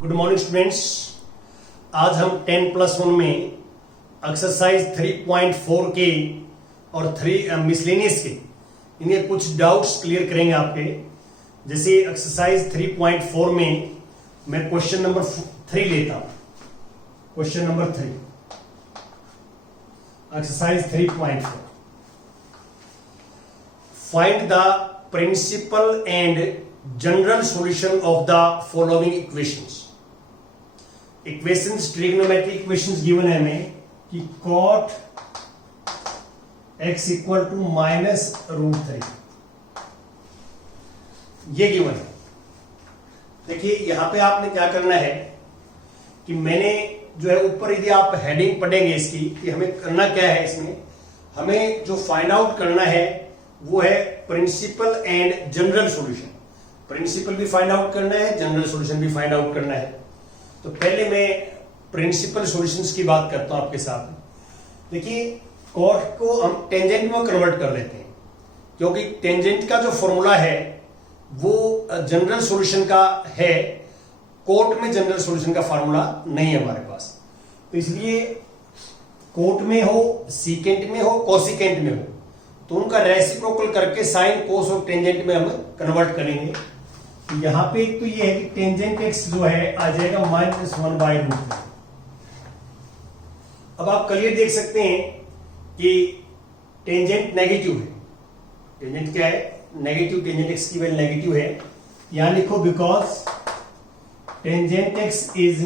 Good morning students. आज हम 10+1 में एक्सरसाइज 3.4 के और 3 मिसलेनियस के इन्हें कुछ डाउट्स क्लियर करेंगे आपके। जैसे एक्सरसाइज 3.4 में मैं क्वेश्चन नंबर 3 लेता हूं। Question number 3 exercise 3.4, find the principal and general solution of the following equations. Equations trigonometric equations given है हमें कि cot x इक्वल टू -√3 ये गिवन है। देखिए यहां पे आपने क्या करना है कि मैंने जो है ऊपर यदि आप हेडिंग पढ़ेंगे इसकी कि हमें करना क्या है, इसमें हमें जो फाइंड आउट करना है वो है principal and general solution. Principal भी फाइंड आउट करना है, जनरल सॉल्यूशन भी फाइंड आउट करना है। तो पहले मैं प्रिंसिपल सॉल्यूशंस की बात करता हूं आपके साथ। देखिए cot को हम टेंजेंट में कन्वर्ट कर लेते हैं, क्योंकि टेंजेंट का जो फॉर्मूला है वो जनरल सॉल्यूशन का है। cot में जनरल सॉल्यूशन का फार्मूला नहीं है हमारे पास, तो इसलिए cot में हो, सीकेंट में हो, कोसिकेंट में हो, तो उनका रेसिप्रोकल करके साइन कोस और टेंजेंट में हम कन्वर्ट करेंगे। तो यहां पे एक तो ये है कि टेंजेंट एक्स जो है आ जाएगा -1/√3। अब आप क्लियर देख सकते हैं कि टेंजेंट नेगेटिव है। टेंजेंट क्या है? नेगेटिव। टेंजेंट एक्स की वैल्यू नेगेटिव है। यहां लिखो because tangent x is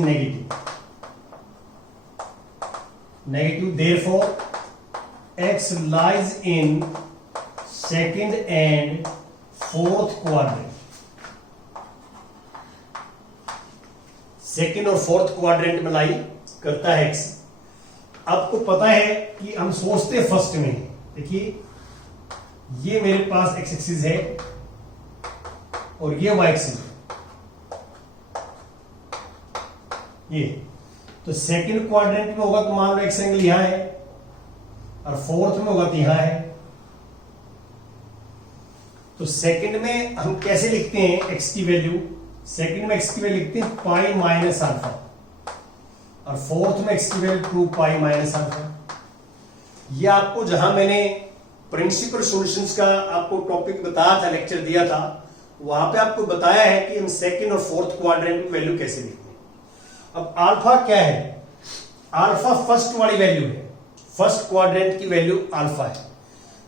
negative, therefore x lies in second and fourth quadrant. Second और फोर्थ क्वाड्रेंट में लाई करता है एक्स। आपको पता है कि हम सोचते फर्स्ट में, देखिए ये मेरे पास एक्स एक्सिस है और ये वाई एक्सिस है, ये तो सेकंड क्वाड्रेंट में होगा तो मान लो एक्स एंगल यहां है और फोर्थ में होगा तो यहां है। तो सेकंड में हम कैसे लिखते हैं एक्स की वैल्यू? सेकंड में एक्स की वैल्यू लिखते हैं पाई माइनस अल्फा और फोर्थ में एक्स की वैल्यू 2 माइनस अल्फा। ये आपको जहां मैंने प्रिंसिपल सॉल्यूशंस का आपको टॉपिक बताया था, लेक्चर दिया था, वहां पे आपको बताया है कि हम सेकंड और फोर्थ क्वाड्रेंट में वैल्यू कैसे लिखते हैं। अब अल्फा क्या है? अल्फा फर्स्ट वाली वैल्यू है, फर्स्ट क्वाड्रेंट की वैल्यू अल्फा है।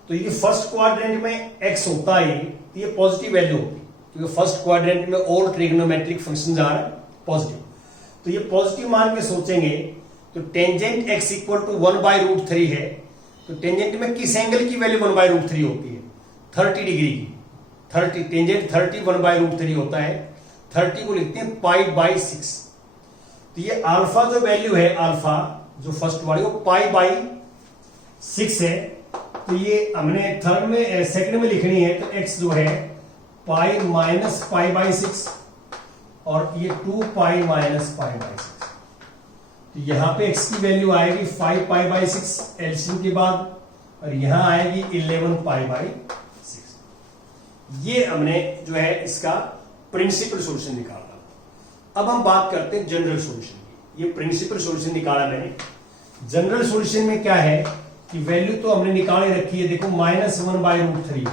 तो ये फर्स्ट क्वाड्रेंट में एक्स होता है तो ये पॉजिटिव वैल्यू होती है, क्योंकि फर्स्ट क्वाड्रेंट में all trigonometric functions are positive. तो ये पॉजिटिव मान के सोचेंगे तो टेंजेंट x इक्वल टू 1/√3 है। तो टेंजेंट में किस एंगल की वैल्यू 1/√3 होती है? 30 डिग्री की। 30 टेंजेंट 30 1/√3 होता है। 30 को लिखते हैं π/6। तो ये अल्फा जो वैल्यू है, अल्फा जो फर्स्ट वाली वो π/6 है। तो ये हमने थर्ड में सेकंड में लिखनी है तो x जो है पाई माइनस π/6 और ये 2 माइनस π/6। तो यहां पे x की वैल्यू आएगी 5 π/6 एलसीएम के बाद, और यहां आएगी 11 π/6। ये हमने जो है इसका प्रिंसिपल सॉल्यूशन निकाला। अब हम बात करते हैं जनरल सॉल्यूशन की। ये प्रिंसिपल सॉल्यूशन निकाला मैंने। जनरल सॉल्यूशन में क्या है कि वैल्यू तो हमने निकाले रखी है, देखो -1/√3।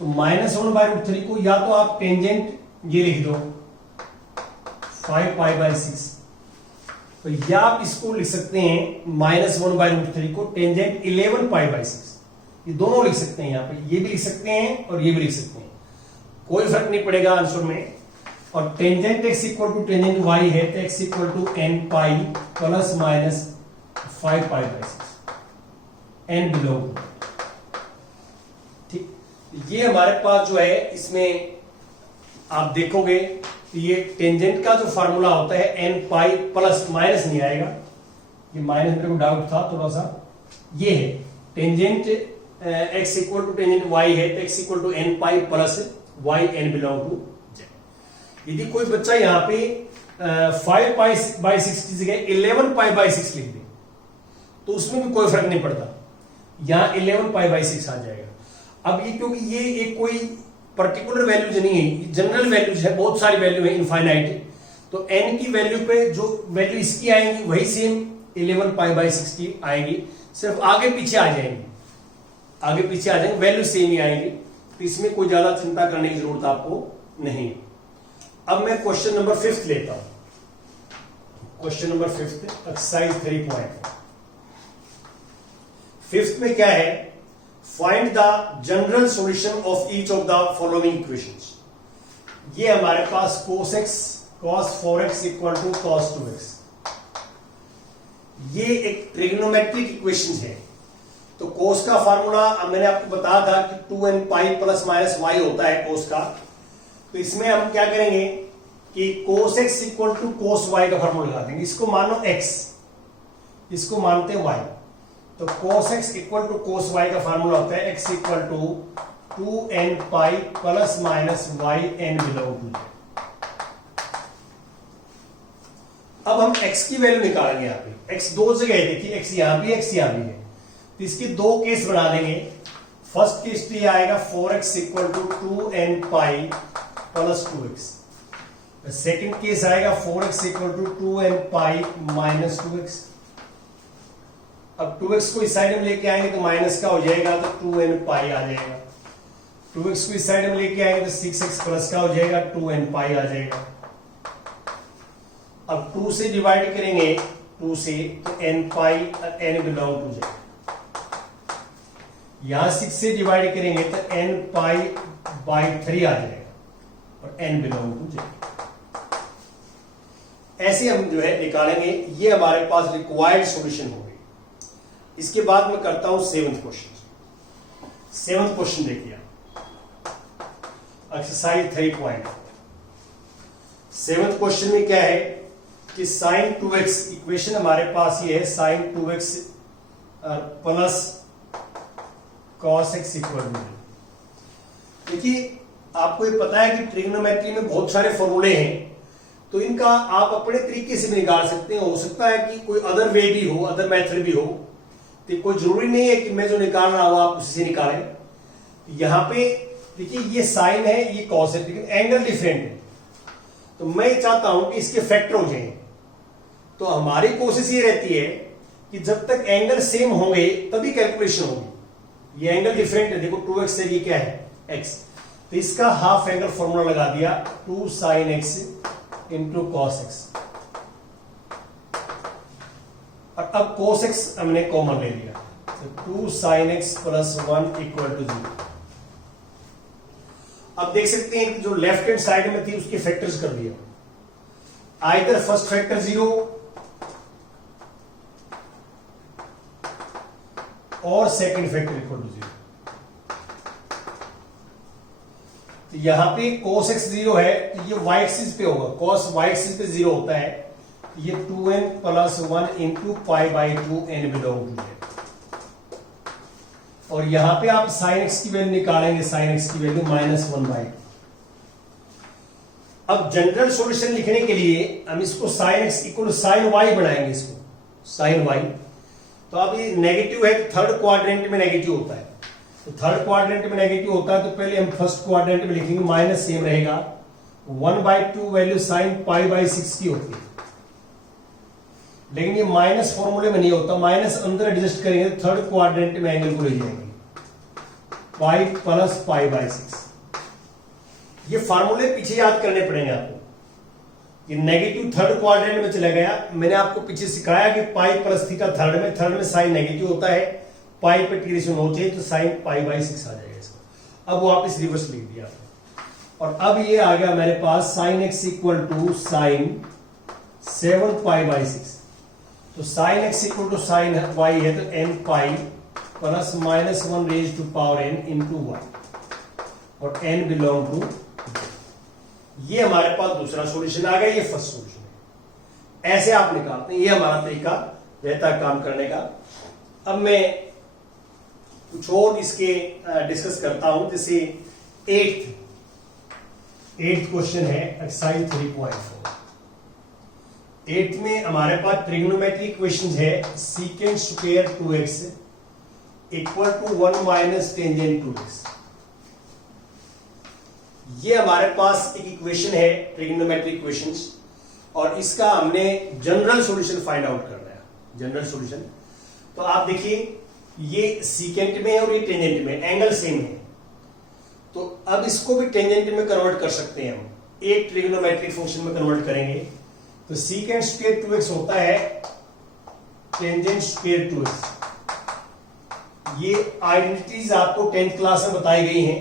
तो -1/√3 को या तो आप टेंजेंट ये लिख दो 5 π/6, तो या आप इसको लिख सकते हैं -1/√3 को टेंजेंट 11 π/6। ये दोनों लिख सकते हैं, यहां पे ये भी लिख सकते हैं और ये भी लिख सकते हैं, कोई फर्क नहीं पड़ेगा आंसर में। और tangent x equal to tangent y है तो x equal to n pi plus minus 5 π/6 n belong. ठीक, ये हमारे पास जो है इसमें आप देखोगे तो ये टेंजेंट का जो फार्मूला होता है n पाई प्लस माइनस नहीं आएगा, ये माइनस मेरे को डाउट था थोड़ा सा। ये है tangent x equal to tangent y है तो x equal to n pi plus y n belong to z। यदि कोई बच्चा यहाँ पे 5 π/6 की जगह 11 π/6 लिख दे तो उसमें भी कोई फर्क नहीं पड़ता, यहां 11 π/6 आ जाएगा। अब ये क्योंकि ये एक कोई पर्टिकुलर वैल्यूज नहीं है, जनरल वैल्यूज है, बहुत सारी वैल्यू है इनफाइनाइट, तो n की वैल्यू पे जो वैल्यू इसकी आएंगी वही सेम 11 पाई बाई 60 आएगी, सिर्फ आगे पीछे आ जाएंगी, आगे पीछे आ जाएंगे, वैल्यू सेम ही आएंगी, तो इसमें कोई ज्यादा चिंता करने की जरूरत आपको नहीं। अब मैं क्वेश्चन नंबर 5 लेता हूं। Question number 5 exercise 3.4। 5 में क्या है, find the general solution of each of the following equations. ये हमारे पास cos x cos 4x equal to cos 2x, ये एक ट्रिग्नोमेट्रिक इक्वेशन है। तो cos का फार्मूला मैंने आपको बताया था कि 2n pi plus minus y होता है cos का। तो इसमें हम क्या करेंगे कि cos x equal to cos y का फार्मूला लगा देंगे। इसको मानो x, इसको मानते y, तो cos x equal to cos y का फार्मूला होता है x equal to 2n pi plus minus y n belong to. अब हम x की वैल्यू निकालेंगे। यहाँ पे x दो जगह है, देखिए x यहां भी x यहां भी है, तो इसके दो केस बना देंगे। फर्स्ट केस तो ये आएगा 4x equal to 2n pi plus 2x। Second case आएगा 4x equal to 2n pi minus 2x। अब 2x को इस साइड में लेके आएंगे तो माइनस का हो जाएगा, तो 2n पाई आ जाएगा। 2x को इस साइड में लेके आएंगे तो 6x प्लस का हो जाएगा, 2n पाई आ जाएगा। अब 2 से डिवाइड करेंगे 2 से, तो n pi n belong to जाएगा। यहां 6 से डिवाइड करेंगे तो n पाई बाई 3 आ जाएगा और n बिलोंग टू जाएगा। ऐसे हम जो है निकालेंगे, ये हमारे पास रिक्वायर्ड सॉल्यूशन हो गई। इसके बाद मैं करता हूं 7th क्वेश्चन। 7th क्वेश्चन देखिए, एक्सरसाइज 3.4। 7th क्वेश्चन में क्या है कि sin 2x, इक्वेशन हमारे पास ये है sin 2x plus cos x equal to. देखिए आपको ये पता है कि ट्रिग्नोमेट्री में बहुत सारे फॉर्मूले हैं, तो इनका आप अपने तरीके से भी निकाल सकते हैं। हो सकता है कि कोई अदर वे भी हो, अदर मेथड भी हो, तो कोई जरूरी नहीं है कि मैं जो निकाल रहा हूं आप उसी से निकालें। यहां पे देखिए ये साइन है, ये कॉस है, लेकिन एंगल डिफरेंट है, तो मैं चाहता हूं कि इसके फैक्टर हो जाए। तो हमारी कोशिश ये रहती है कि जब तक एंगल सेम होंगे तभी कैलकुलेशन होगी। ये एंगल डिफरेंट है, देखो 2x से ये क्या है x, तो इसका हाफ एंगल फॉर्मूला लगा दिया 2 sin x into cos x। और अब cos x हमने कॉमन ले लिया, तो 2 sin x plus 1 equal to 0। अब देख सकते हैं जो लेफ्ट हैंड साइड में थी उसके फैक्टर्स कर दिया, आइदर फर्स्ट फैक्टर 0 और सेकंड फैक्टर इक्वल टू 0। तो यहां पे cos x 0 है, तो ये y एक्सिस पे होगा, cos y एक्सिस पे 0 होता है, ये 2n plus 1 into pi by 2 n belong to है। और यहां पे आप sin x की वैल्यू निकालेंगे, sin x की वैल्यू -1/2। अब जनरल सॉल्यूशन लिखने के लिए हम इसको sin x equal to sin y बनाएंगे, इसको sin y। तो अब ये नेगेटिव है, थर्ड क्वाड्रेंट में नेगेटिव होता है, तो थर्ड क्वाड्रेंट में नेगेटिव होता है, तो पहले हम फर्स्ट क्वाड्रेंट में लिखेंगे, माइनस सेम रहेगा। 1/2 वैल्यू sin पाई बाई 6 की होती है, लेकिन ये माइनस फॉर्मूले में नहीं होता, माइनस अंदर एडजस्ट करेंगे तो थर्ड क्वाड्रेंट में एंगल को ले जाएंगे, पाई प्लस पाई बाई 6। ये फार्मूले पीछे याद करने पड़ेंगे आपको। ये नेगेटिव थर्ड क्वाड्रेंट में चला गया, मैंने आपको पीछे सिखाया कि पाई प्लस थीटा थर्ड में साइन नेगेटिव होता है, पाई पे टी होती है, तो साइन पाई बाई 6 आ जाएगा इसका। अब वापस रिवर्स लिख दिया, और अब ये आ गया मेरे पास sine x equal to sine 7 pi by 6। तो sine x equal to sine y है, तो n pi plus -1 raise to power n into y, और n बिलोंग टू। ये हमारे पास दूसरा सॉल्यूशन आ गया, ये फर्स्ट सॉल्यूशन है। ऐसे आप निकालते हैं, ये हमारा तरीका रहता है काम करने का। अब मैं कुछ और इसके डिस्कस करता हूं, जैसे 8th क्वेश्चन है एक्सरसाइज 3.4। 8th में हमारे पास ट्रिग्नोमेट्री इक्वेशन है, secant square 2x equal to 1 minus tangent 2x। ये हमारे पास एक इक्वेशन है ट्रिग्नोमेट्री इक्वेशंस, और इसका हमने जनरल सॉल्यूशन फाइंड आउट करना है, जनरल सॉल्यूशन। तो आप देखिए ये सीकेंट में और ये टेंजेंट में एंगल सेम है, तो अब इसको भी टेंजेंट में कन्वर्ट कर सकते हैं हम, एक ट्रिग्नोमेट्रिक फंक्शन में कन्वर्ट करेंगे। तो सीकेंट स्क्वायर 2x होता है टेंजेंट स्क्वायर 2x। ये आइडेंटिटीज आपको 10th क्लास में बताई गई हैं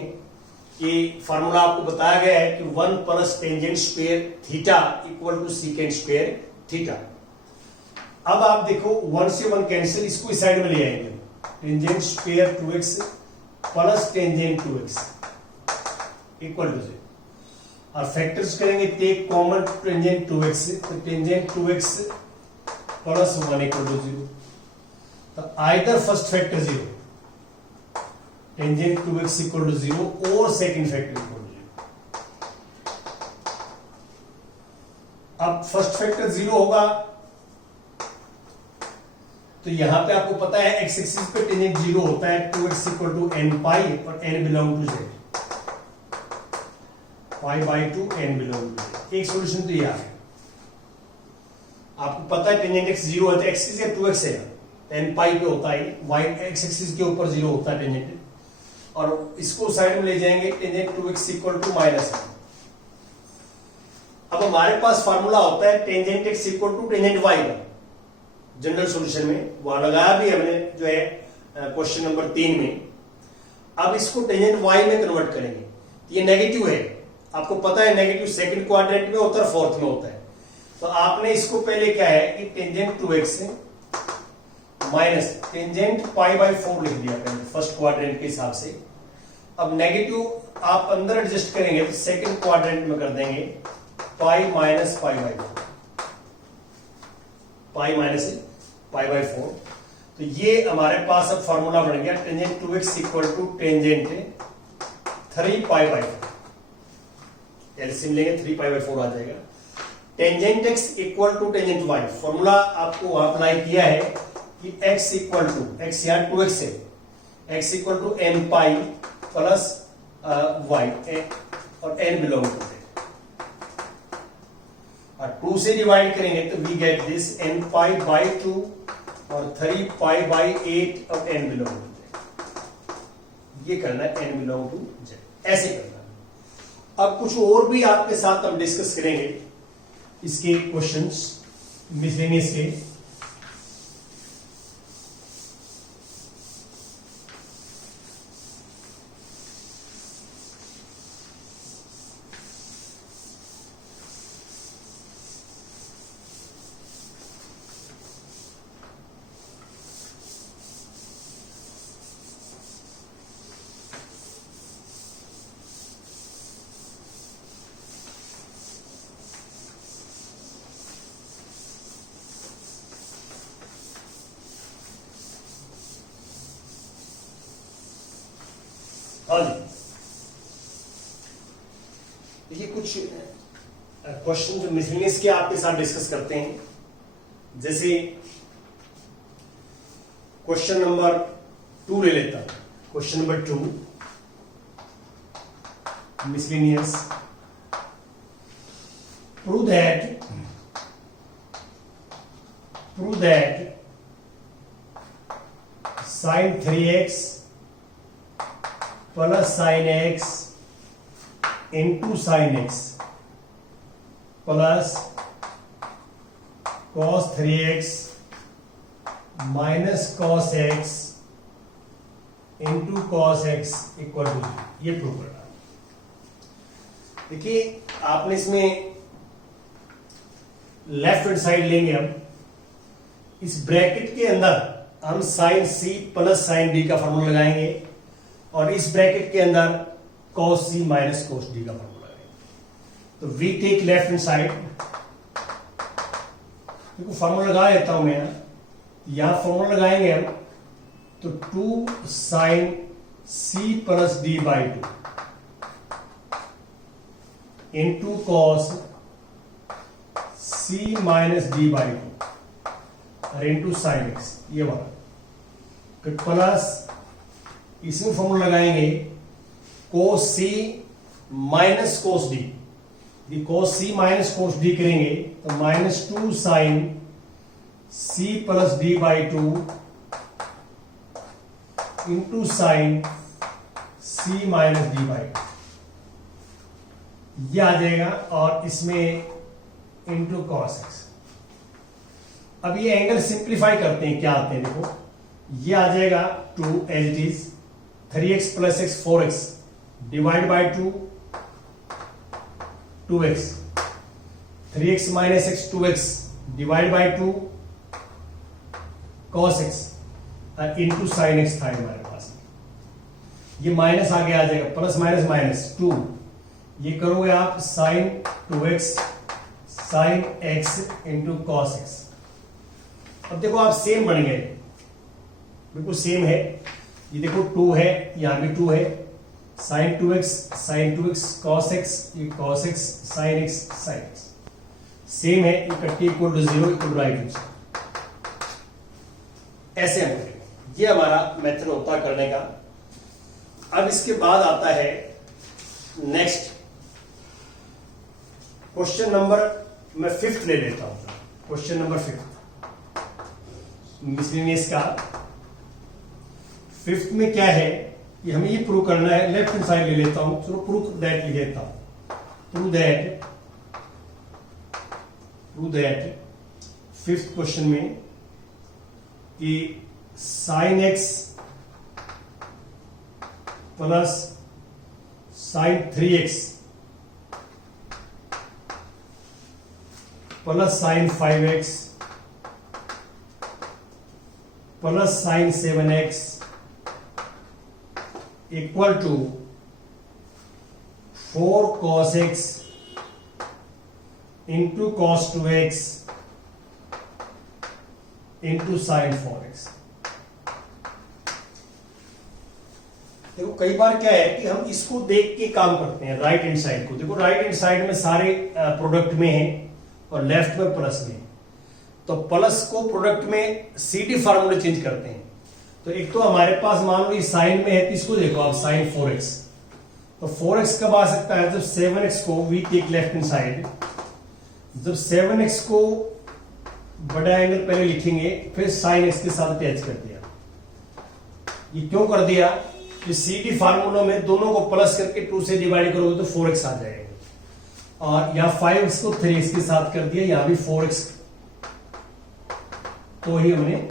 कि फार्मूला आपको बताया गया है कि 1 plus tangent square theta equal to secant square theta. अब आप देखो 1 से 1 कैंसिल, इसको इस साइड में ले आएंगे, tangent square 2x plus tangent 2x equal to 0, और फैक्टर्स करेंगे टेक कॉमन टेंजेंट 2x, तो tangent 2x plus 1 equal to 0। तो either first factor 0, tangent 2x equal to 0, और सेकंड फैक्टर इक्वल टू 0। अब फर्स्ट फैक्टर 0 होगा तो यहां पे आपको पता है एक्स एक्सिस पे टेंजेंट 0 होता है, 2x equal to n pi और n belong to z, pi by 2 n belong to z। एक सॉल्यूशन तो ये आ गया। आपको पता है टेंजेंट x 0 है तो एक्सिस या 2x है, n पाई पे होता है, y x एक्सिस के ऊपर 0 होता है टेंजेंट, और इसको साइड में ले जाएंगे टेंजेंट 2x इक्वल टू -1। अब हमारे पास फार्मूला होता है tangent x equal to tangent y का, जनरल सॉल्यूशन में वहां लगाया भी हमने जो है क्वेश्चन नंबर 3 में। अब इसको टेंजेंट y में कन्वर्ट करेंगे, ये नेगेटिव है, आपको पता है नेगेटिव सेकंड क्वाड्रेंट में होता है, फोर्थ में होता है। तो आपने इसको पहले क्या है कि tangent 2x minus tangent pi by 4 लिख दिया पहले फर्स्ट क्वाड्रेंट के हिसाब से। अब नेगेटिव आप अंदर एडजस्ट करेंगे तो सेकंड क्वाड्रेंट में कर देंगे pi minus pi by 4, pi minus pi by 4। तो ये हमारे पास अब फॉर्मूला बन गया tangent 2x equal to tangent 3 pi by 4, LCM लेंगे 3 पाई बाई 4 आ जाएगा। Tangent x equal to tangent y, formula आपको वहां अप्लाई किया है कि x इक्वल टू, x यहां 2x है, x equal to n pi plus y और n बिलोंग टू z, और 2 से डिवाइड करेंगे तो we get this n pi by 2 और 3 पाई बाई 8 और n बिलोंग टू z। ये करना है n बिलोंग टू z, ऐसे करना है। अब कुछ और भी आपके साथ हम डिस्कस करेंगे इसके क्वेश्चंस मिसलेनियस के। देखिए कुछ क्वेश्चन जो मिसलेनियस के आपके साथ डिस्कस करते हैं, जैसे क्वेश्चन नंबर 2 ले लेता हूं। Question number 2 miscellaneous, prove that sin 3x plus sin x into sin x plus cos 3x minus cos x into cos x equal to 0, ये प्रूव करना। देखिए आपने इसमें लेफ्ट हैंड साइड लेंगे, हम इस ब्रैकेट के अंदर हम sin c plus sin d का फॉर्मूला लगाएंगे, और इस ब्रैकेट के अंदर cos c minus cos d का फॉर्मूला लगाएंगे। तो we take left hand side, देखो फॉर्मूला लगा लेता हूं मैं, यहां फॉर्मूला लगाएंगे हम तो 2 sin c plus d by 2 into cos c minus d by 2 और इंटू sin x, ये वाला, फिर प्लस इसमें फॉर्मूला लगाएंगे cos c minus cos d cos c minus cos d करेंगे तो -2 sin c plus d by 2 into sine c minus d by 2 ये आ जाएगा, और इसमें इंटू cos x। अब ये एंगल सिंप्लीफाई करते हैं, क्या आते हैं देखो, ये आ जाएगा 2 as it is 3x plus x 4x divide by 2 2x 3x minus x 2x divide by 2 cos x into sine x था हमारे पास। ये माइनस आगे आ जाएगा, प्लस माइनस माइनस 2, ये करोगे आप sine 2x sine x into cos x। अब देखो आप सेम बन गए, बिल्कुल सेम है, ये देखो 2 है, यहां भी 2 है, साइन 2x cos x, ये cos x sine x sine x same है, इकट्ठी equal to 0 equal to right. ऐसे हम करेंगे, ये हमारा मेथड होता है करने का। अब इसके बाद आता है नेक्स्ट क्वेश्चन नंबर, मैं 5th ले लेता हूं, क्वेश्चन नंबर 5 मिसलेनियस का। 5th में क्या है, ये हमें ये प्रूव करना है, लेफ्ट हैंड साइड ले लेता हूं, चलो प्रूव दैट लिख देता हूं, प्रूव दैट 5th क्वेश्चन में कि sine x plus sine 3x plus sine 5x plus sine 7x equal to 4 cos x into cos 2x into sine 4x। देखो कई बार क्या है कि हम इसको देख के काम करते हैं, राइट हैंड साइड को देखो, राइट हैंड साइड में सारे प्रोडक्ट में है और लेफ्ट में प्लस में, तो प्लस को प्रोडक्ट में सीडी फार्मूले चेंज करते हैं। तो एक तो हमारे पास मान लो ये साइन में है, तो इसको देखो आप साइन 4x, तो 4x कब आ सकता है, जब 7x को we take left hand side, जब 7x को बड़ा एंगल पहले लिखेंगे फिर साइन x के साथ अटैच कर दिया। ये क्यों कर दिया, कि सीडी फार्मूलों में दोनों को प्लस करके 2 से डिवाइड करोगे तो 4x आ जाएगा, और यहां 5x को 3x के साथ कर दिया, यहां भी 4x को ही हमने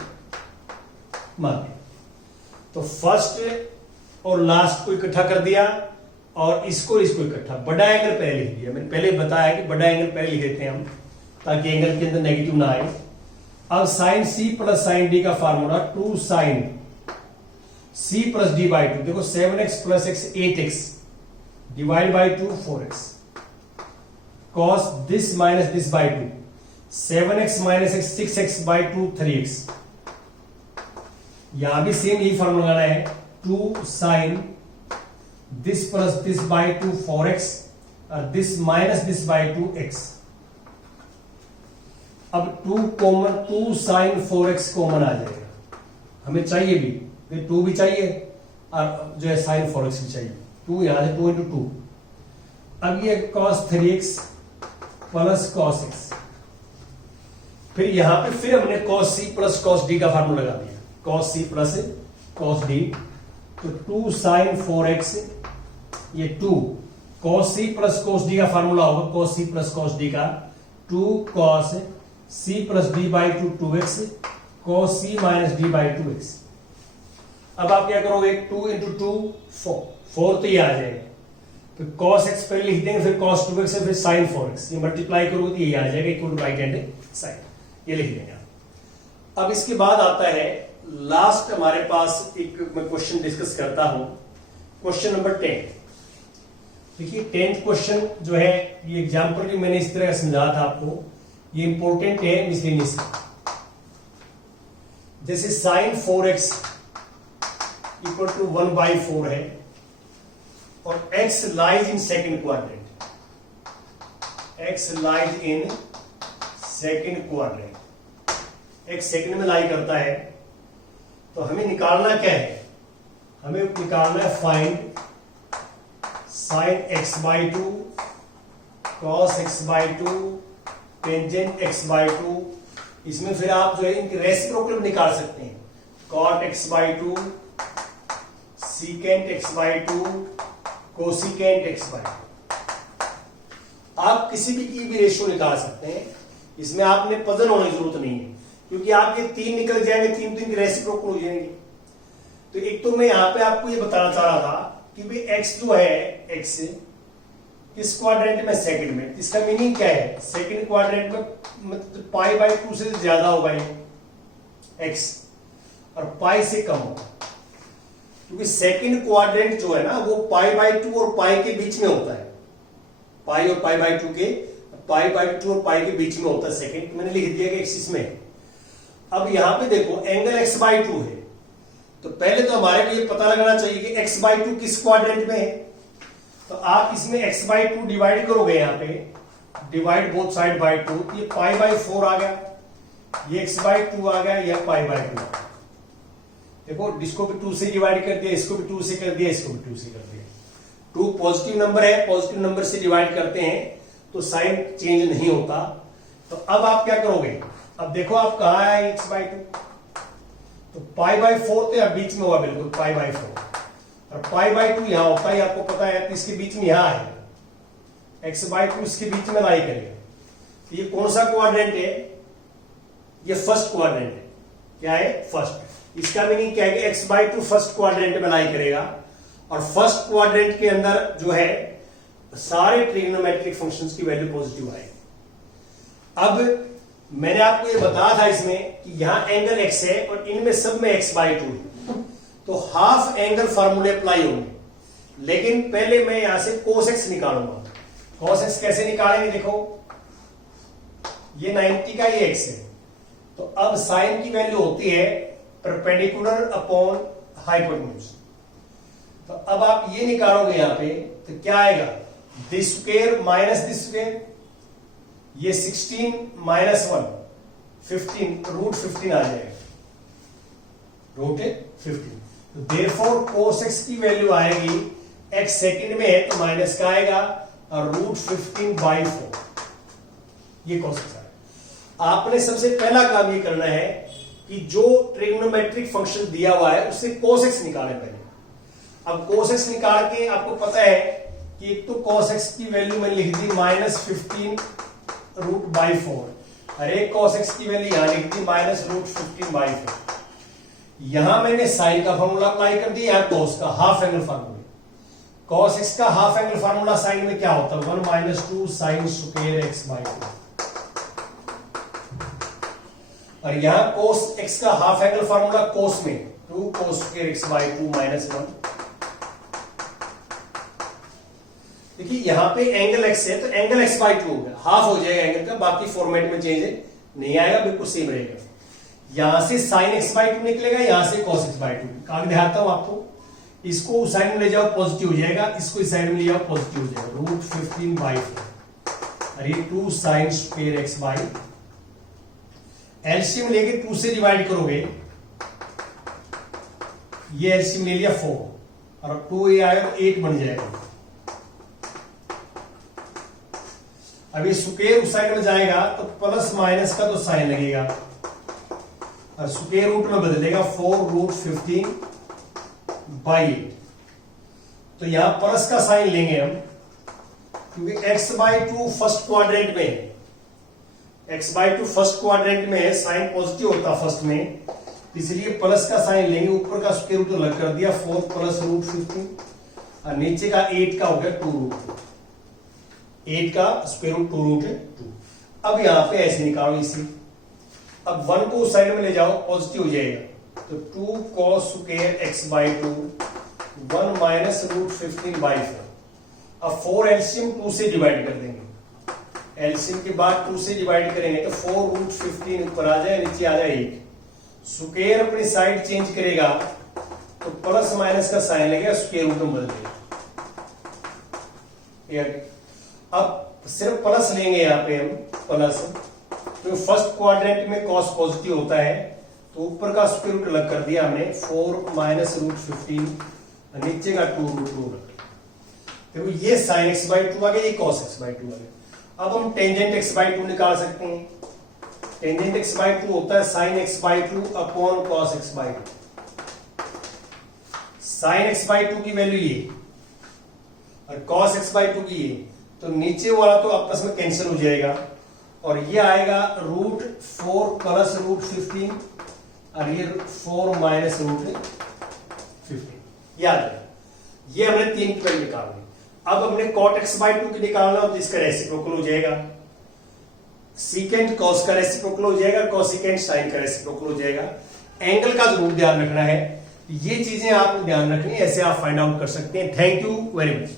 मान लिया। तो फर्स्ट और लास्ट को इकट्ठा कर दिया और इसको इकट्ठा, बड़ा एंगल पहले लिख दिया। मैंने पहले बताया कि बड़ा एंगल पहले लिख देते हैं हम, ताकि एंगल के अंदर नेगेटिव ना आए। अब sine c plus sine d का formula 2 sine c plus d by 2, देखो 7x प्लस x 8x divide by 2 4x cos this minus this by 2 7x minus x 6x by 2 3x। यहां भी सेम यही फार्मूला लगाना है, 2 sine this plus this by 2 4x और this minus this by 2x। अब 2 common, 2 sign 4x common आ जाएगा, हमें चाहिए भी, फिर 2 भी चाहिए और जो है साइन 4x भी चाहिए, 2 यहां से 2 इंटू 2। अब ये cos 3x plus cos x, फिर यहां पे फिर हमने cos c plus cos d का फार्मूला लगा दिया, cos c plus cos d, तो 2 साइन 4x, ये 2 cos c plus cos d का फार्मूला होगा, cos c plus cos d का 2 cos c plus d by 2 2x cos c minus d by 2x। अब आप क्या करोगे, 2 इंटू 2 4 तो ये आ जाएगा, फिर cos x पहले लिख देंगे, फिर cos 2x फिर sin 4x, ये मल्टीप्लाई करोगे तो ये आ जाएगा equal to right hand side, ये लिख देंगे। अब इसके बाद आता है लास्ट हमारे पास एक मैं क्वेश्चन डिस्कस करता हूं, क्वेश्चन नंबर 10। देखिए 10th क्वेश्चन जो है, ये एग्जांपल भी मैंने इस तरह समझाया था आपको, ये इंपॉर्टेंट है मिसलेनियस का। जैसे साइन 4x इक्वल टू 1/4 है और x lies in second quadrant, x lies in second quadrant, x second में लाई करता है, तो हमें निकालना क्या है, हमें निकालना है find sign x by 2 cos x by two tangent x by two. इसमें फिर आप जो है इनकी रेसिप्रोकल निकाल सकते हैं, cot x by two, secant x by two, cosecant x by two. आप किसी भी की भी रेशियो निकाल सकते हैं, इसमें आपने पजल होने की जरूरत नहीं है, क्योंकि आपके 3 निकल जाएंगे, 3 तो इनकी रेसिप्रोकल हो जाएंगे। तो एक तो मैं यहां पे आपको ये बताना चाह रहा था कि भाई x जो है, x किस क्वाड्रेंट में, सेकंड में। इसका मीनिंग क्या है, सेकंड क्वाड्रेंट में मतलब पाई बाई टू से ज्यादा होगा ये x और पाई से कम होगा, क्योंकि सेकंड क्वाड्रेंट जो है ना वो पाई बाई टू और पाई के बीच में होता है, पाई और पाई बाई टू के, पाई बाई टू और पाई के बीच में होता है सेकंड। मैंने लिख दिया कि एक्सिस में। अब यहां पे देखो एंगल x बाई टू है, तो पहले तो हमारे को ये पता लगना चाहिए कि x बाई टू किस क्वाड्रेंट में है। तो आप इसमें x बाई टू डिवाइड करोगे, यहां पे divide both side by two, ये पाई बाई 4 आ गया, ये x बाई टू आ गया, यह पाई बाई टू आ गया। देखो इसको भी 2 से डिवाइड कर दिया, इसको भी 2 से कर दिया, इसको भी 2 से कर दिया। 2 पॉजिटिव नंबर है, पॉजिटिव नंबर से डिवाइड करते हैं तो साइन चेंज नहीं होता। तो अब आप क्या करोगे, अब देखो आप कहा है x बाई टू, तो पाई बाई 4 तो यहां बीच में हुआ, बिल्कुल पाई बाई 4, और पाई बाई टू यहां होता है, आपको पता है, तो इसके बीच में यहां है x बाई टू, इसके बीच में लाई करेगा। तो ये कौन सा क्वाड्रेंट है, ये फर्स्ट क्वाड्रेंट है। क्या है, फर्स्ट। इसका मीनिंग क्या है कि x by two first quadrant में लाई करेगा, और फर्स्ट क्वाड्रेंट के अंदर जो है सारे ट्रिग्नोमेट्रिक फंक्शंस की वैल्यू पॉजिटिव आएगी। अब मैंने आपको ये बताया था इसमें कि यहां एंगल x है और इनमें सब में x बाई टू है, तो हाफ एंगल फार्मूले अप्लाई होंगे। लेकिन पहले मैं यहां से cos x निकालूंगा। cos x कैसे निकालेंगे, देखो ये 90 का ये x है, तो अब साइन की वैल्यू होती है परपेंडिकुलर अपॉन हाइपोटेन्यूज। तो अब आप ये निकालोगे यहां पे, तो क्या आएगा, this square minus this square, ये 16 माइनस 1 15, रूट 15 आ जाएगा, रूट 15। तो देयरफॉर cos x की वैल्यू आएगी, x सेकंड में है तो माइनस का आएगा, और रूट 15 बाई 4, ये cos x आएगा। आपने सबसे पहला काम ये करना है कि जो ट्रिग्नोमेट्रिक फंक्शन दिया हुआ है उससे cos x निकालें पहले। अब cos x निकाल के आपको पता है कि एक तो cos x की वैल्यू मैंने लिख दी -15 रूट बाई 4, और एक cos x की वैल्यू यहां लिख दी -√15 बाई 4। यहां मैंने साइन का फॉर्मूला अप्लाई कर दिया, यहां cos का half angle formula. cos x का हाफ एंगल फार्मूला साइन में क्या होता है, 1 - 2 साइन स्क्वायर x बाई 2, और यहां cos x का हाफ एंगल फार्मूला cos में 2 cos स्क्वायर x बाई 2 -1। देखिए यहां पे एंगल x है तो एंगल x बाई 2 हो गया, हाफ हो जाएगा एंगल का, बाकी फॉर्मेट में चेंज नहीं आएगा, बिल्कुल सेम रहेगा। यहां से साइन x बाई 2 निकलेगा, यहां से cos x बाई 2। कागज दिखाता हूं आपको, इसको उस साइड में ले जाओ पॉजिटिव हो जाएगा, इसको इस साइड में ले जाओ पॉजिटिव हो जाएगा, रूट 15 बाई 4, और ये 2 sine square x by. LCM लेके 2 से डिवाइड करोगे, ये एलसीएम ले लिया 4, और 2 ये आएगा तो 8 बन जाएगा। अब ये स्क्वायर उस साइड में जाएगा तो प्लस माइनस का तो साइन लगेगा, और स्क्वायर रूट में बदलेगा 4 रूट 15 बाई 8। तो यहां प्लस का साइन लेंगे हम, क्योंकि x बाई 2 फर्स्ट क्वाड्रेंट में है, x बाई 2 फर्स्ट क्वाड्रेंट में है, साइन पॉजिटिव होता फर्स्ट में, इसलिए प्लस का साइन लेंगे। ऊपर का स्क्वायर रूट अलग कर दिया, 4 प्लस रूट 15, और नीचे का 8 का हो गया 2 रूट 8 का स्क्वायर रूट 2 रूट 2। अब यहां पे ऐसे निकालो इसी, अब 1 को उस साइड में ले जाओ, पॉजिटिव हो जाएगा, तो 2 cos square x by 2 1 minus root 15 by 4। अब 4 एलसीएम 2 से डिवाइड कर देंगे, एलसीएम के बाद 2 से डिवाइड करेंगे तो 4 रूट 15 ऊपर आ जाए, नीचे आ जाए 8। स्क्वायर अपनी साइड चेंज करेगा तो प्लस माइनस का साइन लगेगा, स्क्वायर रूट में बदल देगा। अब सिर्फ प्लस लेंगे यहां पे हम, प्लस, तो फर्स्ट क्वाड्रेंट में cos पॉजिटिव होता है, तो ऊपर का स्क्वायर रूट अलग कर दिया हमने, 4 माइनस रूट 15, नीचे का 2 रूट 2 रख। देखो ये साइन x बाई 2 आ गया, ये cos x बाई 2 आ गया। अब हम टेंजेंट x बाई 2 निकाल सकते हैं। टेंजेंट x बाई 2 होता है sine x by 2 upon cos x by 2। Sine x by 2 की वैल्यू ये और कॉस x बाई 2 की ये, तो नीचे वाला तो आपस में कैंसिल हो जाएगा और ये आएगा √4 प्लस √15 और ये 4 माइनस √15। याद है, ये हमने 3 की वैल्यू निकालनी। अब हमने cot x बाई 2 की निकालना हो तो इसका रेसिप्रोकल हो जाएगा, सीकेंट कॉस का रेसिप्रोकल हो जाएगा, कोसिकेंट साइन का रेसिप्रोकल हो जाएगा। एंगल का जरूर ध्यान रखना है, ये चीजें आपको ध्यान रखनी है, ऐसे आप फाइंड आउट कर सकते हैं। Thank you very much.